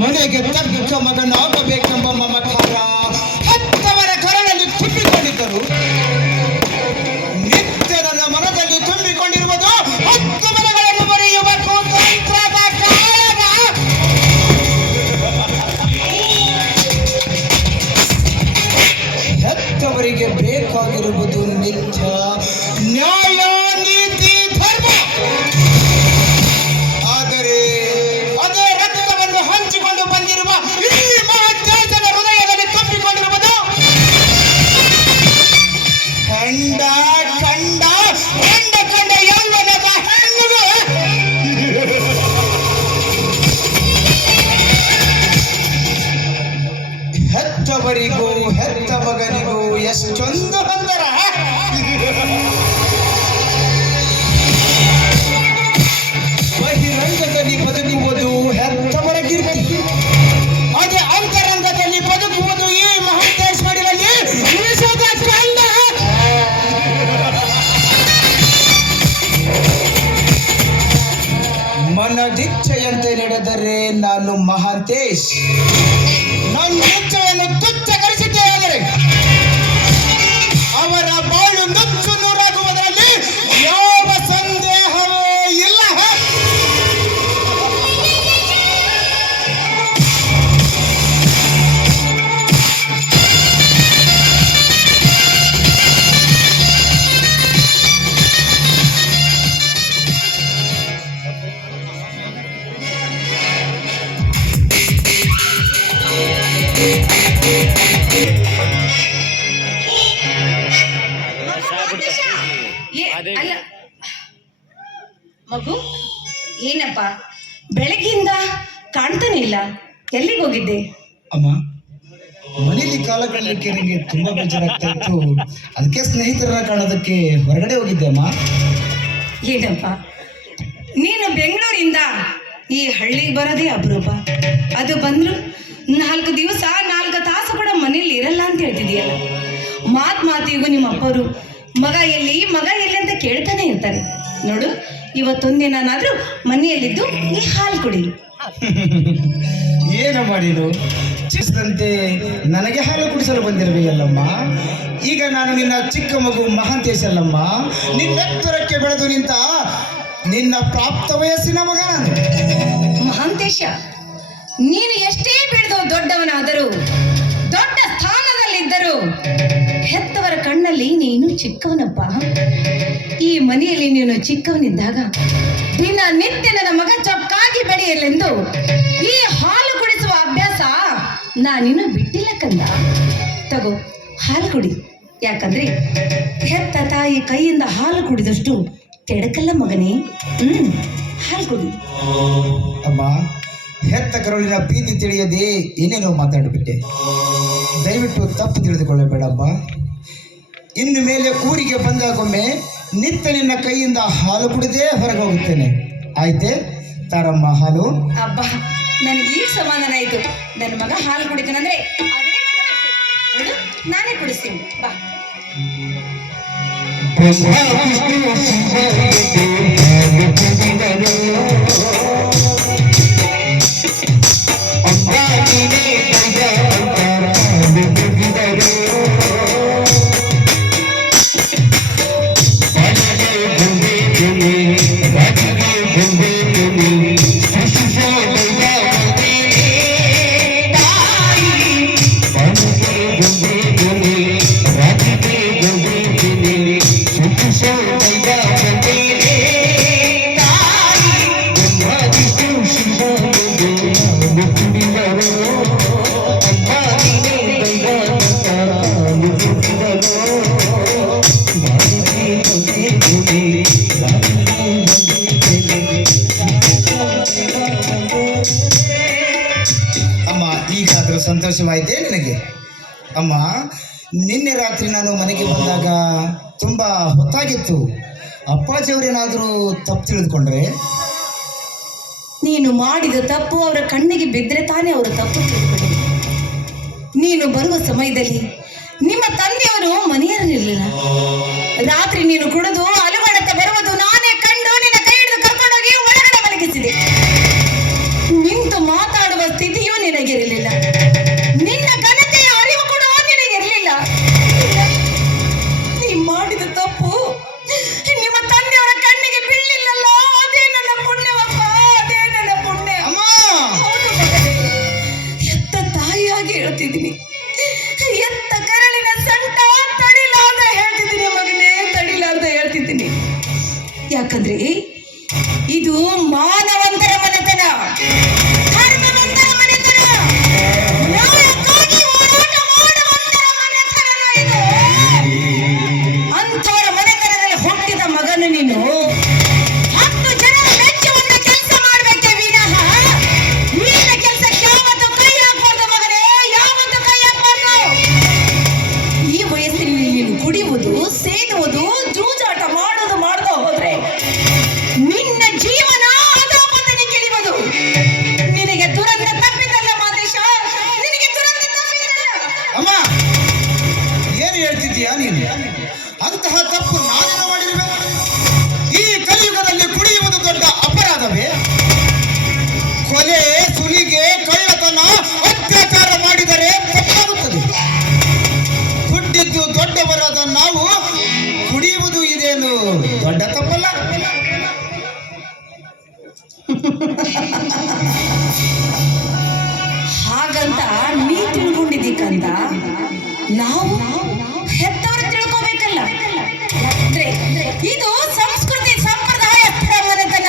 ಮನೆಗೆ ತಕ್ಕ ಮಗನಾಗಬೇಕೆಂಬ ಮಮಕಾರ ಹತ್ತವರ ಕರಳಲ್ಲಿ ತುಂಬಿಕೊಂಡಿದ್ದರು. ನಿತ್ಯ ನನ್ನ ಮನದಲ್ಲಿ ತುಂಬಿಕೊಂಡಿರುವುದು 10 ಮನಗಳನ್ನು ಬರೆಯುವ ಕುತಂತ್ರದ ಕಾಳಗ. ಹೆತ್ತವರಿಗೆ ಬೇಕಾಗಿರುವುದು ನಿತ್ಯ ನ್ಯಾಯ, ನೀತಿ, ಧರ್ಮ. ಆದರೆ ಅದೇ ರಕ್ತವನ್ನು ಹಂಚಿಕೊಂಡು ಬಂದಿರುವ ಈ ಮಹಾದೇಶದ ಹೃದಯದಲ್ಲಿ ತುಂಬಿಕೊಂಡಿರುವುದು ಕಂಡ ಕಂಡ ಕಂಡ ಕಂಡ ಯೌವನದ ಹೆಣ್ಣುಗಳು. ಹೆತ್ತವರಿಗೂ ಹೆತ್ತ ಮಗನಿಗೂ ಎಷ್ಟೊಂದು ಅಂತರ. ಬಹಿರಂಗದಲ್ಲಿ ಬದುಕುವುದು ಹೆತ್ತವರ ಕೀರ್ತಿ, ಅದೇ ಅಂತರಂಗದಲ್ಲಿ ಬದುಕುವುದು ಈ ಮಹಾಂತೇಶ್ವರಿಯಲ್ಲಿ ವಿಷದ ಕಂಡ. ಮನದಿಚ್ಛೆಯಂತೆ ನಡೆದರೆ ನಾನು ಮಹಾಂತೇಶ್, ನನ್ನ ಇಚ್ಛೆಯನ್ನು ತುಚ್ಛಗೊಳಿಸಿದ್ದೇ ಆದರೆ ಅವರ ಬಾಳು ನುಚ್ಚು ನೂರಾಗುವುದರಲ್ಲಿ ಯಾವ ಸಂದೇಹವೂ ಇಲ್ಲ. ಅಲ್ಲ ಮಗು, ಏನಪ್ಪ ಬೆಳಗ್ಗಿಂದ ಕಾಣ್ತಾನೆ ಇಲ್ಲ, ಎಲ್ಲಿಗೆ ಹೋಗಿದ್ದೆ? ಅಮ್ಮ, ಮನೇಲಿ ಕಾಲ ಕಳೆಯಲಿಕ್ಕೆ ನನಗೆ ತುಂಬಾ ಬೇಜಾರಾಗ್ತಾ ಇತ್ತು. ಅದಕ್ಕೆ ಸ್ನೇಹಿತರನ್ನ ಕಾಣೋದಕ್ಕೆ ಹೊರಗಡೆ ಹೋಗಿದ್ದೆ ಅಮ್ಮ. ಏನಪ್ಪ ನೀನು ಬೆಂಗಳೂರಿಂದ ಈ ಹಳ್ಳಿಗೆ ಬರೋದೇ ಅಪರೂಪ. ಅದು ಬಂದ್ರು 4 ದಿವಸ 4 ತಾಸು ಕೂಡ ಮನೇಲಿ ಇರಲ್ಲ ಅಂತ ಹೇಳ್ತಿದೀಯಲ್ಲ. ಮಾತಿಗೂ ನಿಮ್ಮ ಅಪ್ಪರು ಮಗ ಎಲ್ಲಿ ಅಂತ ಕೇಳ್ತಾನೆ ಇರ್ತಾರೆ. ನೋಡು, ಇವತ್ತೊಂದಿನಾದ್ರೂ ಮನೆಯಲ್ಲಿದ್ದು ಈ ಹಾಲು ಕುಡಿ. ಏನಮ್ಮ ನೀನು ಚಿಕ್ಕದಂತೆ ನನಗೆ ಹಾಲು ಕುಡಿಸಲು ಬಂದಿರಬೇಕಲ್ಲಮ್ಮ. ಈಗ ನಾನು ನಿನ್ನ ಚಿಕ್ಕ ಮಗು ಮಹಾಂತೇಶ್ ಅಲ್ಲಮ್ಮ, ನಿನ್ನೆತ್ತರಕ್ಕೆ ಬೆಳೆದು ನಿಂತ ನಿನ್ನ ಪ್ರಾಪ್ತ ವಯಸ್ಸಿನ ಮಗ ನಾನು. ಮಹಾಂತೇಶ, ನೀನು ಎಷ್ಟೇ ಬೆಳೆದು ದೊಡ್ಡವನಾದರೂ, ದೊಡ್ಡ ಸ್ಥಾನದಲ್ಲಿದ್ದರೂ ಹೆತ್ತವರ ಕಣ್ಣಲ್ಲಿ ನೀನು ಚಿಕ್ಕವನಪ್ಪ. ಈ ಮನೆಯಲ್ಲಿ ನೀನು ಚಿಕ್ಕವನಿದ್ದಾಗ ನಿತ್ಯ ನನ್ನ ಮಗ ಚೊಕ್ಕಾಗಿ ಬೆಳೆಯಲೆಂದು ಈ ಹಾಲು ಕುಡಿಸುವ ಅಭ್ಯಾಸ ನಾನಿನ್ನು ಬಿಟ್ಟಿಲ್ಲ ಕಂದ. ತಗೋ, ಹಾಲು ಕುಡಿ. ಯಾಕಂದ್ರೆ ಹೆತ್ತ ತಾಯಿ ಕೈಯಿಂದ ಹಾಲು ಕುಡಿದಷ್ಟು ಕೆಡಕಲ್ಲ ಮಗನೇ. ಹಾಲು ಕುಡಿ. ಅಮ್ಮ, ಹೆತ್ತ ಕರುಳಿನ ಪ್ರೀತಿ ತಿಳಿಯದೆ ಏನೇನೋ ಮಾತಾಡಿಬಿಟ್ಟೆ. ದಯವಿಟ್ಟು ತಪ್ಪು ತಿಳಿದುಕೊಳ್ಳಬೇಡಮ್ಮ. ಇನ್ನು ಮೇಲೆ ಊರಿಗೆ ಬಂದಾಗೊಮ್ಮೆ ನಿತ್ಯ ನಿನ್ನ ಕೈಯಿಂದ ಹಾಲು ಕುಡಿದೇ ಹೊರಗೆ ಹೋಗುತ್ತೇನೆ. ಆಯ್ತೆ ತಾರಮ್ಮ ಹಾಲು? ಅಬ್ಬಾ, ನನಗೆ ಈಗ ಸಮಾಧಾನ ಆಯ್ತು. ನನ್ನ ಮಗ ಹಾಲು ಕುಡಿತಾನಂದ್ರೆ ಅದೇ ನನ್ನ ಖುಷಿ. ನೋಡು, ನಾನೇ ಕುಡಿಸ್ತೀನಿ ಬಾ. ಅಮ್ಮ, ಈಗಾದರೂ ಸಂತೋಷವಾಯಿತೇ ನಿನಗೆ? ಅಮ್ಮ, ನಿನ್ನೆ ರಾತ್ರಿ ನಾನು ಮನೆಗೆ ಬಂದಾಗ ತುಂಬ ಹೊತ್ತಾಗಿತ್ತು. ಅಪ್ಪಾಜಿಯವರೇನಾದರೂ ತಪ್ಪು ತಿಳಿದುಕೊಂಡ್ರೆ? ನೀನು ಮಾಡಿದ ತಪ್ಪು ಅವರ ಕಣ್ಣಿಗೆ ಬಿದ್ದರೆ ತಾನೇ ಅವರ ತಪ್ಪು ತಿಳ್ಕೊಳ್ಳಿ. ನೀನು ಬರುವ ಸಮಯದಲ್ಲಿ ನಿಮ್ಮ ತಂದೆಯವರು ಮನೆಯಲ್ಲಿರಲಿಲ್ಲ. ರಾತ್ರಿ ನೀನು ಕುಡಿದು ಅಲುಗಾಡುತ್ತಾ ಬರುವುದು ನಾನೇ ಕಂಡು ನಿನ್ನ ಕೈ ಹಿಡಿದು ಕರ್ಕೊಂಡೋಗಿ ಒಳಗಡೆ ಮಲಗಿಸಿದೆ. ನಿಂತು ಮಾತಾಡುವ ಸ್ಥಿತಿಯೂ ನಿನಗಿರಲಿಲ್ಲ. ನಿನ್ನ ಘನತೆಯ ಅರಿವು ಕೂಡ ನಿನಗಿರಲಿಲ್ಲ. ನೀ ಮಾಡಿದ ತಪ್ಪು ನಿಮ್ಮ ತಂದೆಯವರ ಕಣ್ಣಿಗೆ ಬೀಳಲಿಲ್ಲಲ್ಲ, ಅದೇ ನನ್ನ ಪುಣ್ಯವಪ್ಪ, ಅದೇ ನನ್ನ ಪುಣ್ಯ. ಹೌದು ಮಗನೇ, ಎತ್ತ ತಾಯಿಯಾಗಿ ಹೇಳ್ತಿದ್ದೀನಿ. ಎತ್ತ ಕರಳಿನ ಸಂಟ ತಡಿಲಾರ್ದ ಹೇಳ್ತಿದ್ದೀನಿ ಮಗನೇ, ತಡಿಲಾರ್ದ ಹೇಳ್ತಿದ್ದೀನಿ. ಯಾಕಂದ್ರೆ ಇದು ಮಾನವಂತರ ಮನೆತನ, ಧರ್ಮವಂತರ ಮನೆತನ, ನ್ಯಾಯಕ್ಕಾಗಿ ಹೋರಾಟ ಮಾಡುವಂತರ ಮನೆತನ ಇದು. ಅಂಥವರ ಮನೆತನದಲ್ಲಿ ಹುಟ್ಟಿದ ಮಗನು ನೀನು 10 ಜನರ ಮೆಚ್ಚುವಂತ ಕೆಲಸ ಮಾಡ್ಬೇಕೆ ವಿನಃ ನಿನ್ನ ಕೆಲಸಕ್ಕೆ ಯಾವತ್ತು ಕೈ ಹಾಕಬಾರ್ದು ಮಗನೇ, ಯಾವತ್ತು ಕೈ ಹಾಕಬಾರ್ದು. ಈ ವಯಸ್ಸಿನಲ್ಲಿ ನೀನು ಕುಡಿಯುವುದು, ಸೇದುವುದು, ಜೂಜಾಟ ಮಾಡೋದು ಮಾಡ್ತಾ ಹೋದ್ರೆ ನಿನ್ನ ಜೀವನ ಅಧೋಪತನ ಕೆಡುವುದು. ನಿನಗೆ ದುರಂತ ತಪ್ಪಿದಲ್ಲ ಮಾದೇಶ, ನಿನಗೆ ದುರಂತ ತಪ್ಪಿದಲ್ಲ. ಅಮ್ಮ, ಏನು ಹೇಳ್ತಿದ್ದೀಯಾ ನೀನು? ಅಂತಹ ತಪ್ಪು ನಾನೇನು ಮಾಡಿರುವೆ? ಈ ಕಲಿಯುಗದಲ್ಲಿ ಕುಡಿಯುವುದು ದೊಡ್ಡ ಅಪರಾಧವೇ? ಕೊಲೆ, ಸುಲಿಗೆ, ಕಳ್ಳತನ, ಅತ್ಯಾಚಾರ ಮಾಡಿದರೆ ತಪ್ಪಾಗುತ್ತದೆ. ಹುಟ್ಟಿದ್ದು ದೊಡ್ಡವರಾದ ನಾವು ಕುಡಿಯುವುದು ಇದೇನು ದೊಡ್ಡ ತಪ್ಪಲ್ಲ? ಹಾಗಂತ ನೀ ತಿಳ್ಕೊಂಡಿದ್ದೀಕಂತ ನಾವು ಹೆತ್ತವರು ತಿಳ್ಕೋಬೇಕಲ್ಲ. ಅಂದ್ರೆ ಇದು ಸಂಸ್ಕೃತಿ ಸಂಪ್ರದಾಯಸ್ಥರ ಮನೆತನ.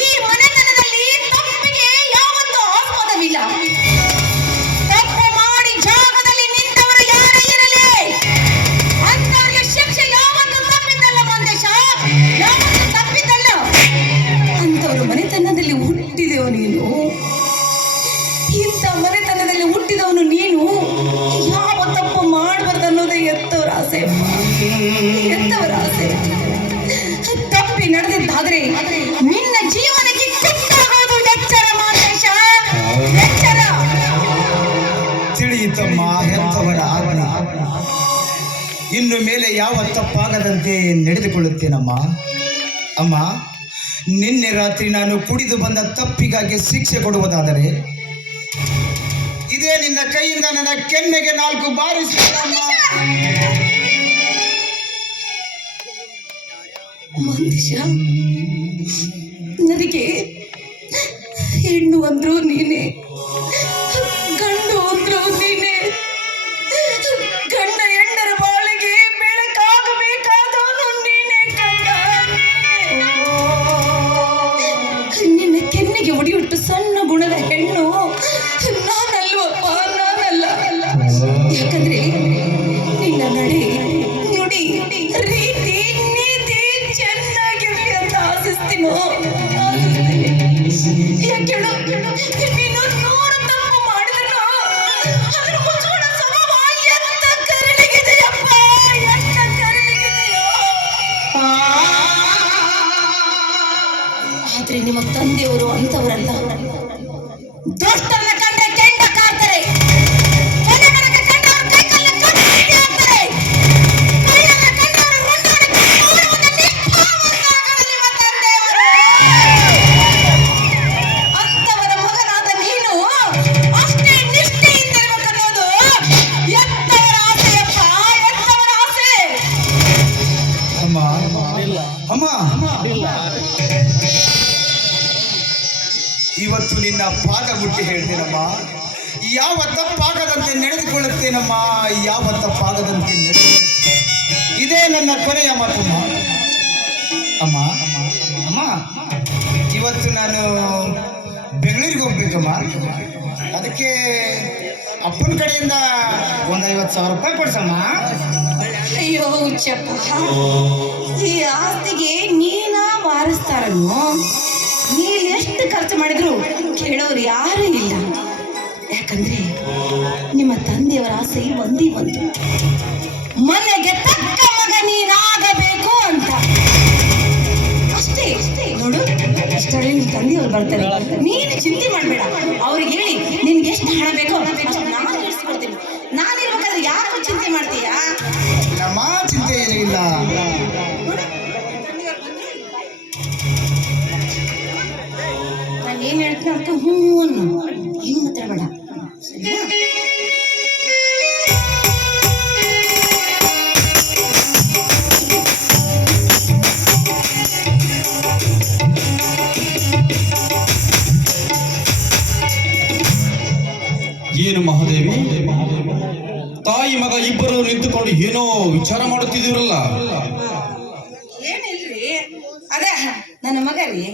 ಈ ಮನೆತನದಲ್ಲಿ ತಪ್ಪಿಗೆ ಯಾವತ್ತೂ ಆಸ್ಪದವಿಲ್ಲ. ತಪ್ಪು ಮಾಡಿ ಜಾಗದಲ್ಲಿ ನಿಂತವರು ಯಾರೇ ಇರಲಿ, ಅಂತವರಿಗೆ ಶಿಕ್ಷೆ ಯಾವತ್ತೂ ತಪ್ಪಿದ್ದಲ್ಲ ಮಂದೇಶ, ಯಾವತ್ತೂ ತಪ್ಪಿದ್ದಲ್ಲ. ಅಂತವರ ಮನೆತನದಲ್ಲಿ ಹುಟ್ಟಿದೆವು ನೀನು. ಇಂಥ ಮನೆತನದಲ್ಲಿ ಹುಟ್ಟಿದವನು ನೀನು ಯಾವ ತಪ್ಪು ಮಾಡಬಾರ್ದು ಅನ್ನೋದೇ ಎತ್ತವರ ಆಸೆ, ಎತ್ತವರ ಆಸೆ. ತಪ್ಪಿ ನಡೆದಿದ್ದಾದ್ರೆ ನಿನ್ನ ಜೀವನಕ್ಕೆ ಕೆಟ್ಟಾಗೋದು. ಎಚ್ಚರ ಮಾದೇಶ, ಎಚ್ಚರ. ತಿಳಿಯಿತಮ್ಮ ಹೆತ್ತವರ ಆಜ್ಞೆ. ಇನ್ನು ಮೇಲೆ ಯಾವ ತಪ್ಪಾಗದಂತೆ ನಡೆದುಕೊಳ್ಳುತ್ತೇನಮ್ಮ. ಅಮ್ಮ, ನಿನ್ನೆ ರಾತ್ರಿ ನಾನು ಕುಡಿದು ಬಂದ ತಪ್ಪಿಗಾಗಿ ಶಿಕ್ಷೆ ಕೊಡುವುದಾದರೆ ಇದೇ ನಿನ್ನ ಕೈಯಿಂದ ನನ್ನ ಕೆನ್ನೆಗೆ 4 ಬಾರಿಸಿದಮ್ಮ. ಮಂದೇಶ, ನನಗೆ ಹೆಣ್ಣು ಅಂದ್ರು ನೀನೆ, ಗಂಡು ಅಂದ್ರು ನೀನೆ. ಗಂಡ ಹೆಣ್ಣರ ಬಾಳಿಗೆ ಬೆಳಕಾಗಬೇಕಾದವನು ನೀನೆ ಕಂಡ. ನಿನ್ನ ಕೆನ್ನೆಗೆ ಒಡಿಯುಟ್ಟು ಸಣ್ಣ ಗುಣದ ಹೆಣ್ಣು ನಾನಲ್ವಪ್ಪ, ನಾನಲ್ಲ. ಯಾಕಂದ್ರೆ ನಿನ್ನ ನಡೆ, ನುಡಿ, ರೀತಿ, ನೀತಿ ಚೆನ್ನಾಗಿರ್ಲಿ ಅಂತ ಆಶಿಸ್ತೀನೋ. ಯಾಕೆ ಹೇಳು, ನೀನು ಆದ್ರೆ ನಿಮ್ಮ ತಂದೆಯವರು ಅಂತವರಲ್ಲ. ದುಷ್ಟರನ್ನ ಕಂಡ್ರೆ ಕೆಂಡ ಕಾರ್ತಾರೆ, ಕೆಣಕನನ್ನ ಕಂಡವರು ಕೈಕಲ್ಲ ಕಟ್ಟಿ ಹಾಕ್ತಾರೆ, ಕಳ್ಳನ ಕಂಡವರು ರುಂಡಾಡಿ ಕೈಗೊಳ್ಳುವುದನ್ನು ನಿಷ್ಠಾವಂತರಾಗಲು ನಿಮ್ಮ ತಂದೆಯವರು. ಅಂತವರ ಮಗನಾದ ನೀನು ಅಷ್ಟೇ ನಿಷ್ಠೆಯಿಂದಿರಬೇಕನ್ನೋದು ಎತ್ತವರ ಆಸೆಯಪ್ಪ, ಎತ್ತವರ ಆಸೆ. ಅಮ್ಮ ಅಮ್ಮ ಇವತ್ತು ನಿನ್ನ ಪಾದ ಮುಟ್ಟಿ ಹೇಳ್ತೇನಮ್ಮ, ಯಾವ ತಪ್ಪಾಗದಂತೆ ನಡೆದುಕೊಳ್ಳುತ್ತೇನಮ್ಮ, ಯಾವ ತಪ್ಪಾಗದಂತೆ ಇದೇ ನನ್ನ ಕೊನೆಯ ಮಾತಮ್ಮ. ಅಮ್ಮ ಅಮ್ಮ ಇವತ್ತು ನಾನು ಬೆಂಗಳೂರಿಗೆ ಹೋಗ್ಬೇಕಮ್ಮ. ಅದಕ್ಕೆ ಅಪ್ಪನ ಕಡೆಯಿಂದ ಒಂದು 50,000 ರೂಪಾಯಿ ಕೊಡ್ಸಮ್ಮ. ಅಯ್ಯೋ ಹುಚ್ಚಪ್ಪ, ಈ ಆಸ್ತಿಗೆ ನೀನ ವಾರಸ್ತಾರನ್ನು. ನೀನ್ ಎಷ್ಟು ಖರ್ಚು ಮಾಡಿದ್ರು ಕೇಳೋರು ಯಾರೂ ಇಲ್ಲ. ಯಾಕಂದ್ರೆ ನಿಮ್ಮ ತಂದೆಯವರ ಆಸೆ ಒಂದೇ ಒಂದು, ಮನೆಗೆ ತಕ್ಕ ಮಗ ನೀನಾಗಬೇಕು ಅಂತ. ಅಷ್ಟೇ ನೋಡು, ಇಷ್ಟರಲ್ಲಿ ನಿಮ್ಮ ತಂದೆಯವರು ಬರ್ತಾರೆ. ನೀನು ಚಿಂತೆ ಮಾಡಬೇಡ. ಅವ್ರಿಗೆ ಹೇಳಿ ನಿನ್ಗೆ ಎಷ್ಟು ಹಣ ಬೇಕೋ ಅಷ್ಟು ನಾನು ಇಳಿಸ್ಕೊಡ್ತೀನಿ. ನಾನಿರ್ಬೇಕಾದ್ರೆ ಯಾಕೋ ಚಿಂತೆ ಮಾಡ್ತೀಯಾ? ನಮ್ಮ ಚಿಂತೆ ಏನೂ ಇಲ್ಲ. ನಾನು ಏನ್ ಹೇಳ್ತೀನಿ ಅದಕ್ಕೆ ಹ್ಞೂ ಅನ್ನು, ಏನು ಮಾತಾಡಬೇಡ, ಸರಿಯಾ? ಏನು ಮಹಾದೇವಿ, ತಾಯಿ ಮಗ ಇಬ್ಬರು ನಿಂತುಕೊಂಡು ಏನೋ ವಿಚಾರ ಮಾಡುತ್ತಿದ್ದೀರಲ್ಲ? ಏನಿಲ್ರಿ, ಅದೇ ನನ್ನ ಮಗ ರೀ